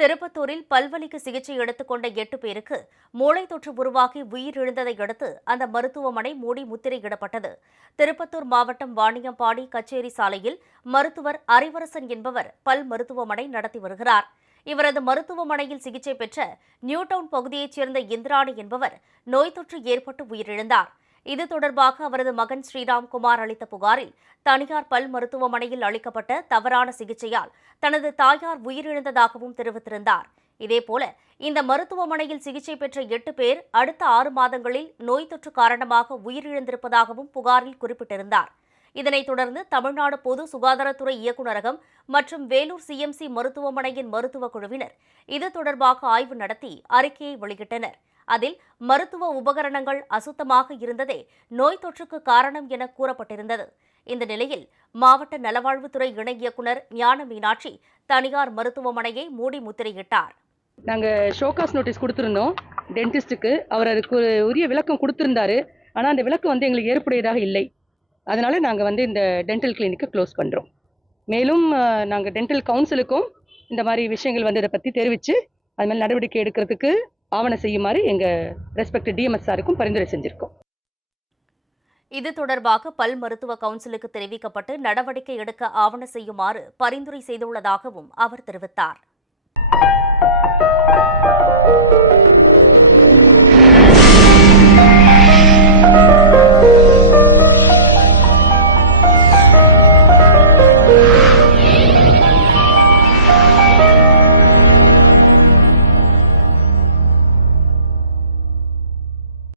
திருப்பத்தூரில் பல்வலிக்கு சிகிச்சை எடுத்துக்கொண்ட 8 பேருக்கு மூளை தொற்று உருவாகி உயிரிழந்ததை அடுத்து அந்த மருத்துவமனை மூடி முத்திரையிடப்பட்டது. திருப்பத்தூர் மாவட்டம் வாணியம்பாடி கச்சேரி சாலையில் மருத்துவர் அறிவரசன் என்பவர் பல் மருத்துவமனை நடத்தி வருகிறார். இவரது மருத்துவமனையில் சிகிச்சை பெற்ற நியூடவுன் பகுதியைச் சேர்ந்த இந்திராணி என்பவர் நோய் தொற்று ஏற்பட்டு உயிரிழந்தார். இது தொடர்பாக அவரது மகன் ஸ்ரீராம்குமார் அளித்த புகாரில் தனியார் பல் மருத்துவமனையில் அளிக்கப்பட்ட தவறான சிகிச்சையால் தனது தாயார் உயிரிழந்ததாகவும் தெரிவித்திருந்தார். இதேபோல இந்த மருத்துவமனையில் சிகிச்சை பெற்ற 8 பேர் அடுத்த 6 மாதங்களில் நோய் தொற்று காரணமாக உயிரிழந்திருப்பதாகவும் புகாரில் குறிப்பிட்டிருந்தார். இதனைத் தொடர்ந்து தமிழ்நாடு பொது சுகாதாரத்துறை இயக்குநரகம் மற்றும் வேலூர் சிஎம்சி மருத்துவமனையின் மருத்துவக் குழுவினர் இது தொடர்பாக ஆய்வு நடத்தி அறிக்கையை வெளியிட்டனர். அதில் மருத்துவ உபகரணங்கள் அசுத்தமாக இருந்ததே நோய் தொற்றுக்கு காரணம் என கூறப்பட்டிருந்தது. இந்த நிலையில் மாவட்ட நலவாழ்வுத்துறை இணை இயக்குநர் ஞான மீனாட்சி தனியார் மருத்துவமனையை மூடி முத்திரையிட்டார். நாங்கள் ஷோகாஸ் நோட்டீஸ் கொடுத்துருந்தோம் டென்டிஸ்ட்டுக்கு. அவர் அதுக்கு உரிய விளக்கம் கொடுத்துருந்தாரு. ஆனால் அந்த விளக்கம் எங்களுக்கு ஏற்புடையதாக இல்லை. அதனால நாங்கள் இந்த டென்டல் கிளினிக்கை க்ளோஸ் பண்ணுறோம். மேலும் நாங்கள் டென்டல் கவுன்சிலுக்கும் இந்த மாதிரி விஷயங்கள் இதை பற்றி தெரிவித்து அது மாதிரி நடவடிக்கை எடுக்கிறதுக்கு ஆவணம் செய்யுமாறு எங்கள் ரெஸ்பெக்ட் டிஎம்எஸ் சாருக்கும் பரிந்துரை செஞ்சிருக்கோம். இது தொடர்பாக பல் மருத்துவ கவுன்சிலுக்கு தெரிவிக்கப்பட்டு நடவடிக்கை எடுக்க ஆவணம் செய்யுமாறு பரிந்துரை செய்துள்ளதாகவும் அவர் தெரிவித்தார்.